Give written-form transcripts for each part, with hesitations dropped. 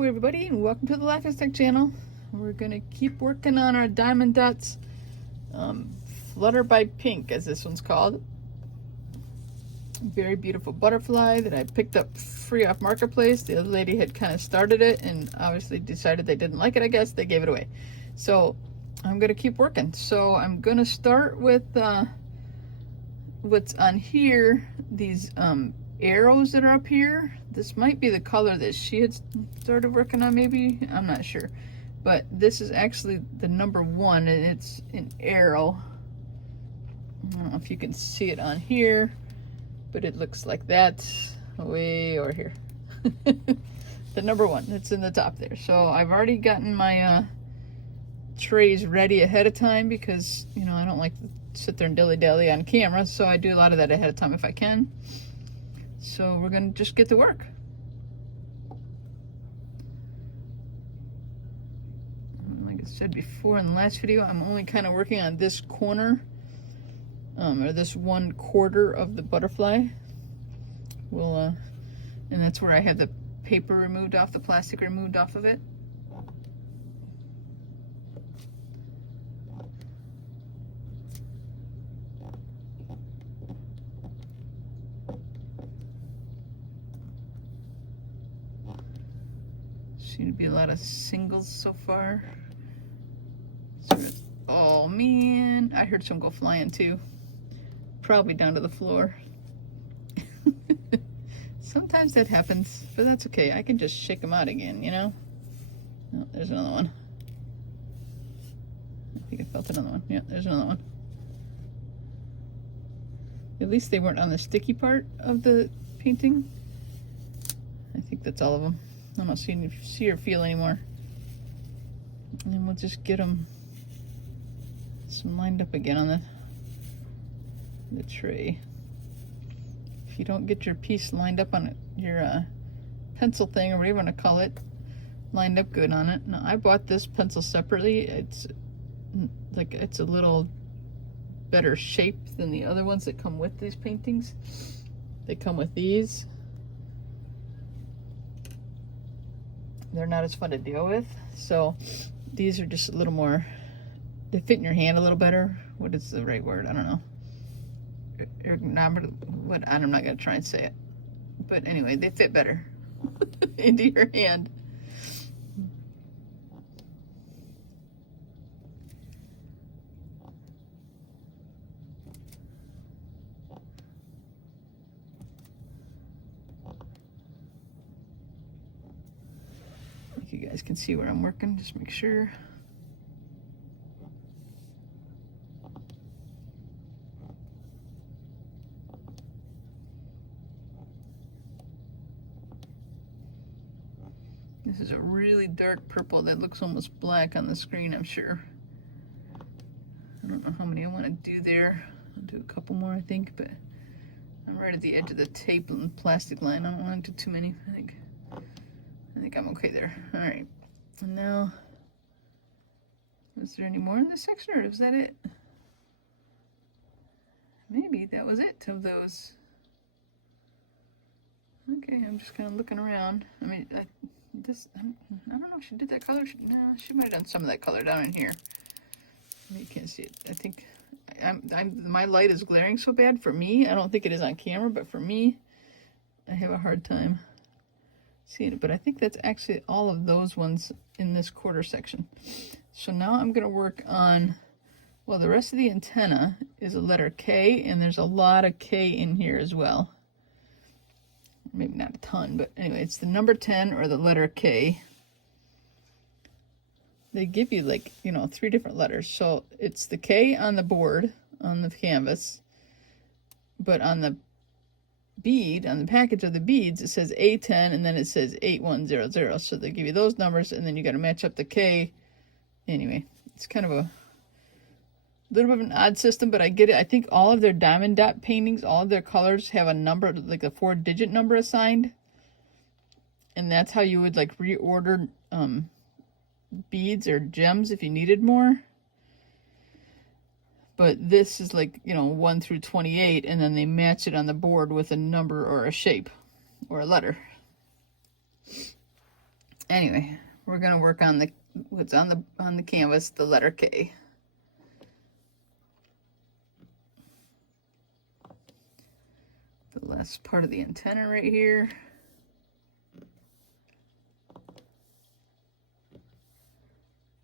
Hello everybody and welcome to the Laughing Stick channel. We're going to keep working on our Diamond Dotz Flutter by Pink, as this one's called. Very beautiful butterfly that I picked up free off Marketplace. The other lady had kind of started it and obviously decided they didn't like it. I guess they gave it away. So I'm going to keep working. So I'm going to start with what's on here, these arrows that are up here. This might be the color that she had started working on, maybe, I'm not sure, but this is actually the number 1 and it's an arrow. I don't know if you can see it on here, but it looks like that way over here. The number 1, it's in the top there. So I've already gotten my trays ready ahead of time because, you know, I don't like to sit there and dilly-dally on camera, so I do a lot of that ahead of time if I can. So we're going to just get to work. Like I said before in the last video, I'm only kind of working on this corner, or this 1/4 of the butterfly. And that's where I had the paper removed off, the plastic removed off of it. Seem to be a lot of singles so far. Oh man, I heard some go flying too. Probably down to the floor. Sometimes that happens, but that's okay. I can just shake them out again, you know? Oh, there's another one. I think I felt another one. Yeah, there's another one. At least they weren't on the sticky part of the painting. I think that's all of them. I don't see or feel anymore. And then we'll just get them some lined up again on the tray. If you don't get your piece lined up on your pencil thing, or whatever you want to call it, lined up good on it. Now I bought this pencil separately. It's like, it's a little better shape than the other ones that come with these paintings. They come with these. They're not as fun to deal with, so these are just a little more, they fit in your hand a little better. What is the right word? I don't know. What? I'm not gonna try and say it, but anyway, they fit better into your hand. You guys can see where I'm working, just make sure. This is a really dark purple that looks almost black on the screen, I'm sure. I don't know how many I want to do there. I'll do a couple more, I think, but I'm right at the edge of the tape and plastic line. I don't want to do too many, I think I'm okay there. All right, and now, was there any more in this section, or was that it? Maybe that was it of those. Okay, I'm just kind of looking around. I mean, I don't know if she did that color. No, she might have done some of that color down in here. You can't see it. I think my light is glaring so bad for me. I don't think it is on camera, but for me, I have a hard time seeing it. But I think that's actually all of those ones in this quarter section. So now I'm going to work on, well, the rest of the antenna is a letter K, and there's a lot of K in here as well. Maybe not a ton, but anyway, it's the number 10 or the letter K. They give you, like, you know, 3 different letters. So it's the K on the board, on the canvas, but on the bead, on the package of the beads, it says A10 and then it says 8100. So they give you those numbers and then you got to match up the K. Anyway, it's kind of a little bit of an odd system, but I get it. I think all of their Diamond Dot paintings, all of their colors have a number, like a 4-digit number assigned. And that's how you would, like, reorder beads or gems if you needed more. But this is like, you know, 1 through 28, and then they match it on the board with a number or a shape or a letter. Anyway, we're gonna work on the what's on the canvas, the letter K. The last part of the antenna right here.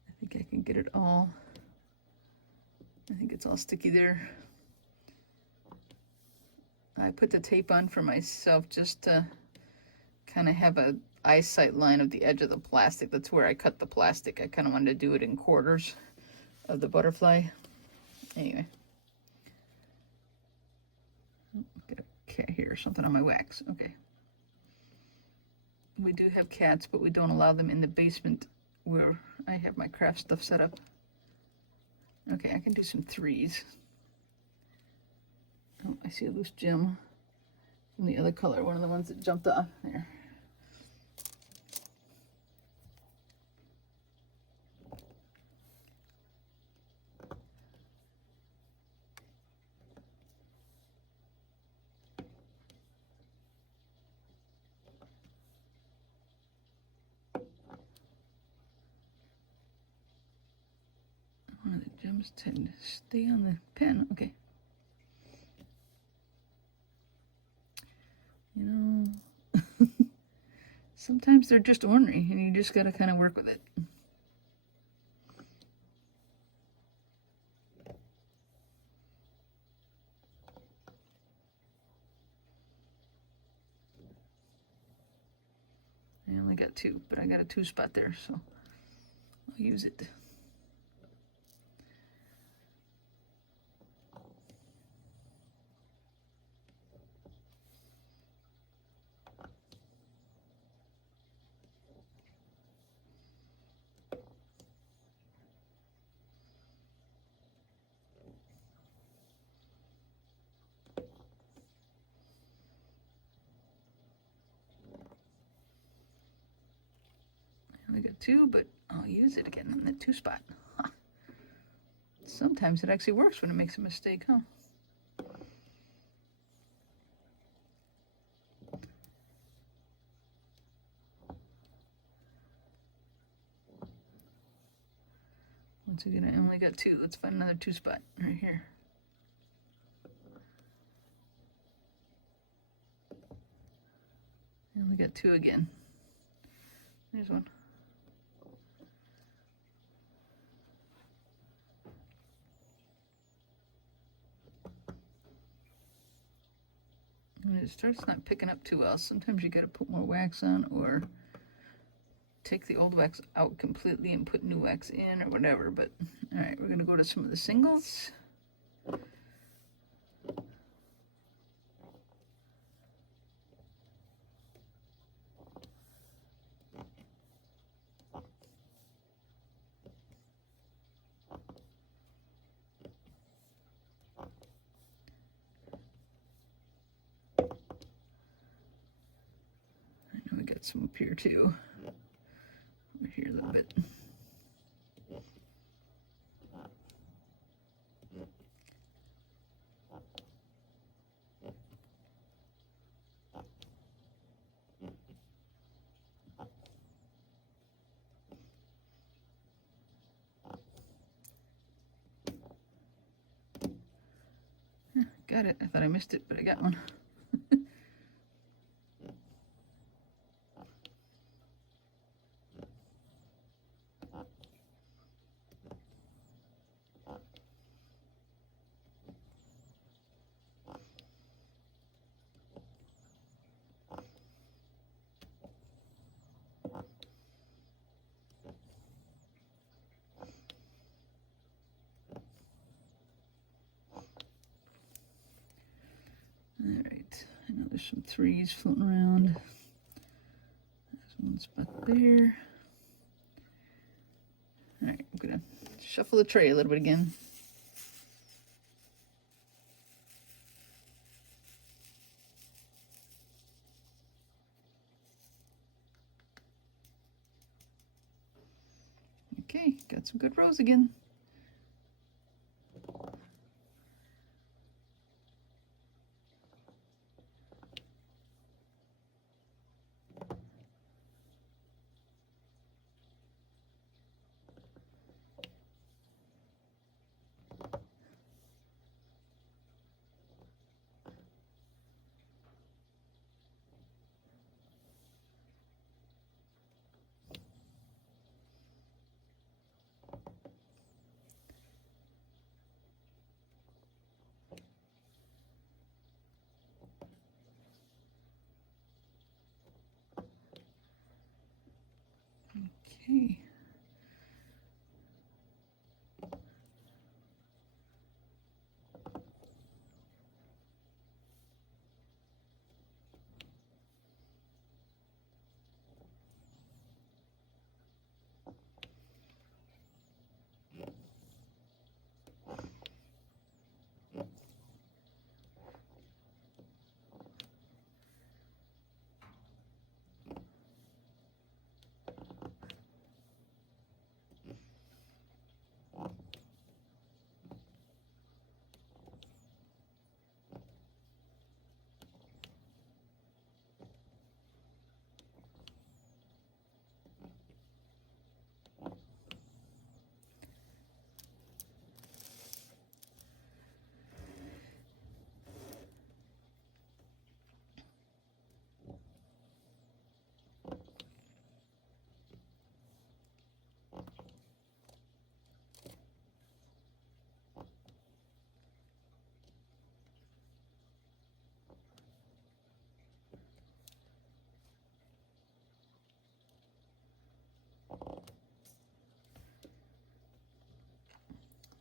I think I can get it all. I think it's all sticky there. I put the tape on for myself just to kind of have a eyesight line of the edge of the plastic. That's where I cut the plastic. I kind of wanted to do it in quarters of the butterfly. Anyway. Got a cat here or something on my wax. Okay. We do have cats, but we don't allow them in the basement where I have my craft stuff set up. Okay, I can do some threes. Oh, I see a loose gem from the other color, one of the ones that jumped off there. One of the gems tend to stay on the pen. Okay. You know, sometimes they're just ornery and you just got to kind of work with it. I only got two, but I got a two spot there, so I'll use it. I got two, but I'll use it again on the two spot. Huh. Sometimes it actually works when it makes a mistake, huh? Once again, I only got two. Let's find another two spot right here. I only got two again. There's one. When it starts not picking up too well, sometimes you gotta put more wax on or take the old wax out completely and put new wax in or whatever. But all right, we're gonna go to some of the singles. Got some up here too. Over here a little bit. Got it. I thought I missed it, but I got one. I know there's some threes floating around. There's one spot there. All right, I'm gonna shuffle the tray a little bit again. Okay, got some good rows again. Okay.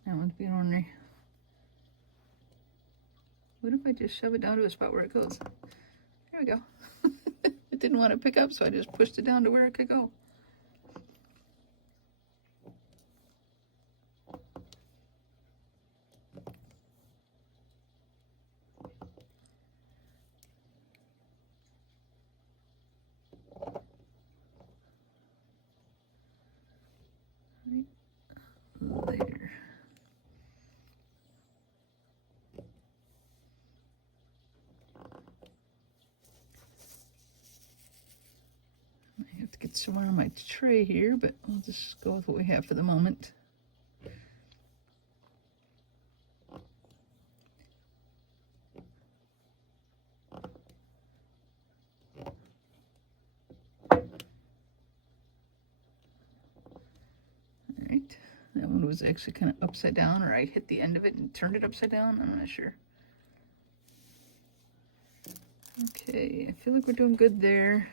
That one's being ornery. What if I just shove it down to a spot where it goes? There we go. It didn't want to pick up, so I just pushed it down to where it could go. Right there. I have to get somewhere on my tray here, but I'll just go with what we have for the moment. Alright, that one was actually kind of upside down, or I hit the end of it and turned it upside down. I'm not sure. Okay, I feel like we're doing good there.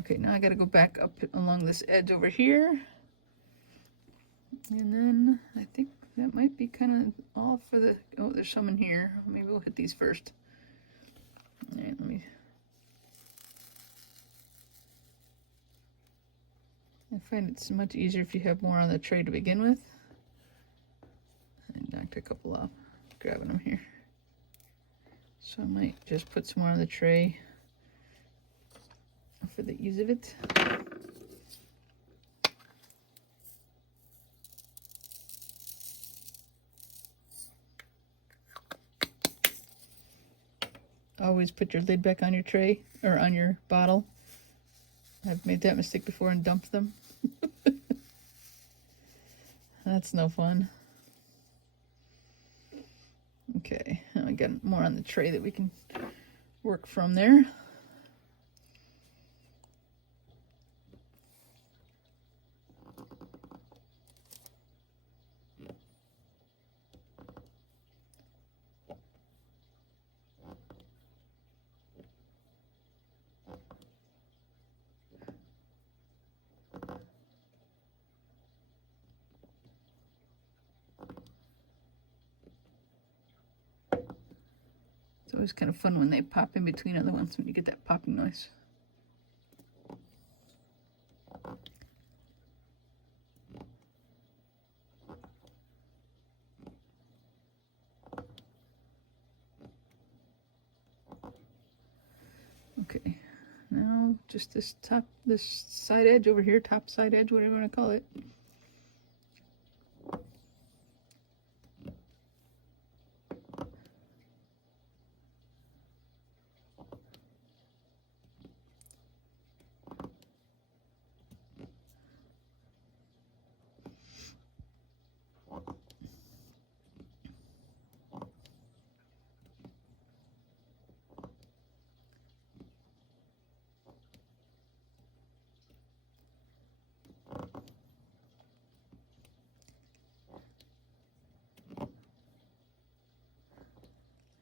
Okay, now I gotta go back up along this edge over here. And then I think that might be kind of all for the, oh, there's some in here. Maybe we'll hit these first. All right, let me. I find it's much easier if you have more on the tray to begin with. I knocked a couple off, grabbing them here. So I might just put some more on the tray for the ease of it. Always put your lid back on your tray, or on your bottle. I've made that mistake before and dumped them. That's no fun. Okay, now I got more on the tray that we can work from there. It's always kind of fun when they pop in between other ones, when you get that popping noise. Okay, now just this side edge over here, top side edge, whatever you want to call it.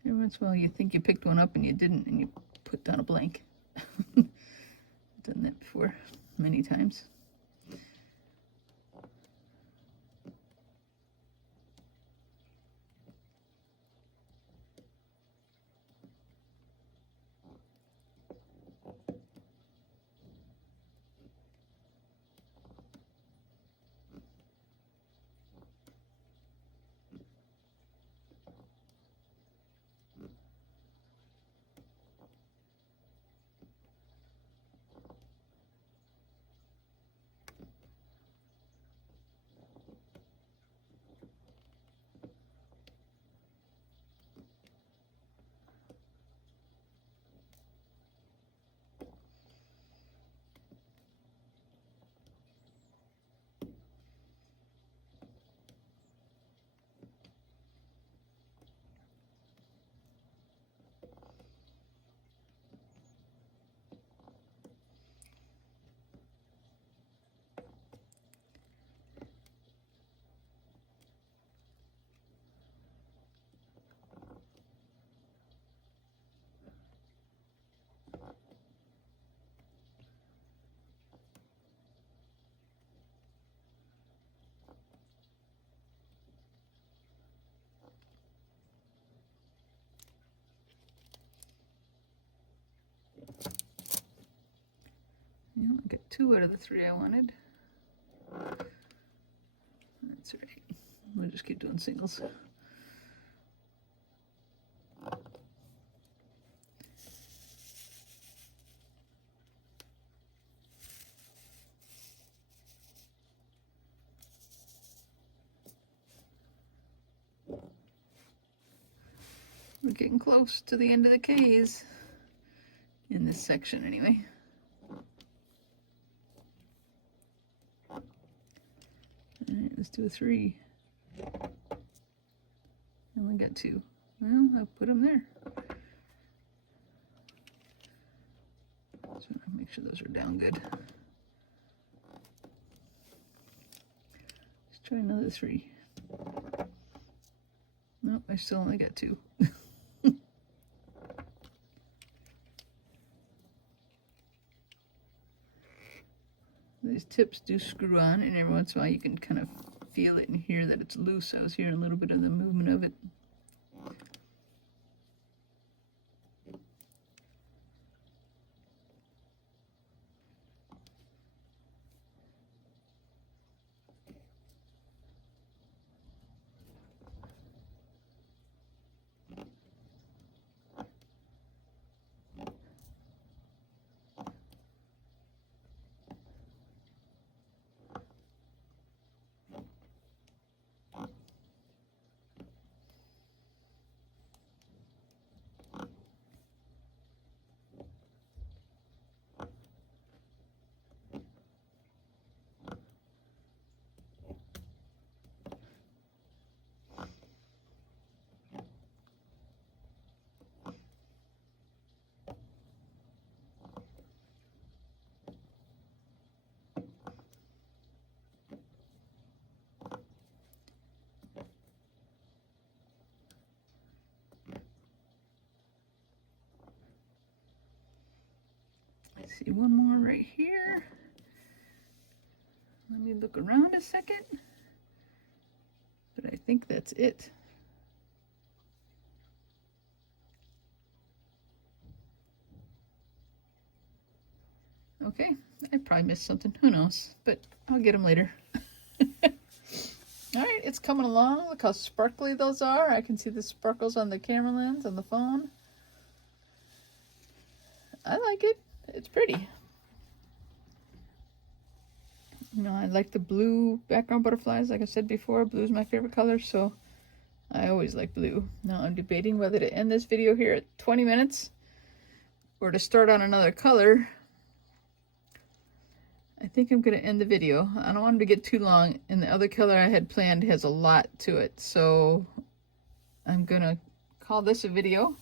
Every once in a while you think you picked one up and you didn't, and you put down a blank. Done that before many times. Yeah, I got 2 out of the 3 I wanted. That's right. We'll just keep doing singles. We're getting close to the end of the K's in this section anyway. Alright, let's do a 3. Only got 2. Well, I'll put them there. So make sure those are down good. Let's try another 3. Nope, I still only got 2. These tips do screw on, and every once in a while you can kind of feel it and hear that it's loose. I was hearing a little bit of the movement of it. See one more right here. Let me look around a second. But I think that's it. Okay, I probably missed something. Who knows? But I'll get them later. All right, it's coming along. Look how sparkly those are. I can see the sparkles on the camera lens on the phone. I like it. It's pretty. You know, I like the blue background butterflies. Like I said before, blue is my favorite color, so I always like blue. Now I'm debating whether to end this video here at 20 minutes or to start on another color. I think I'm going to end the video. I don't want it to get too long, and the other color I had planned has a lot to it, so I'm going to call this a video.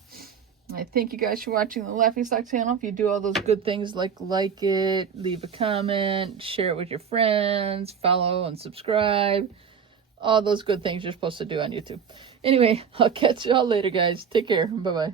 I thank you guys for watching the Laughing Stock channel. If you do all those good things like it, leave a comment, share it with your friends, follow and subscribe, all those good things you're supposed to do on YouTube. Anyway, I'll catch y'all later, guys. Take care. Bye-bye.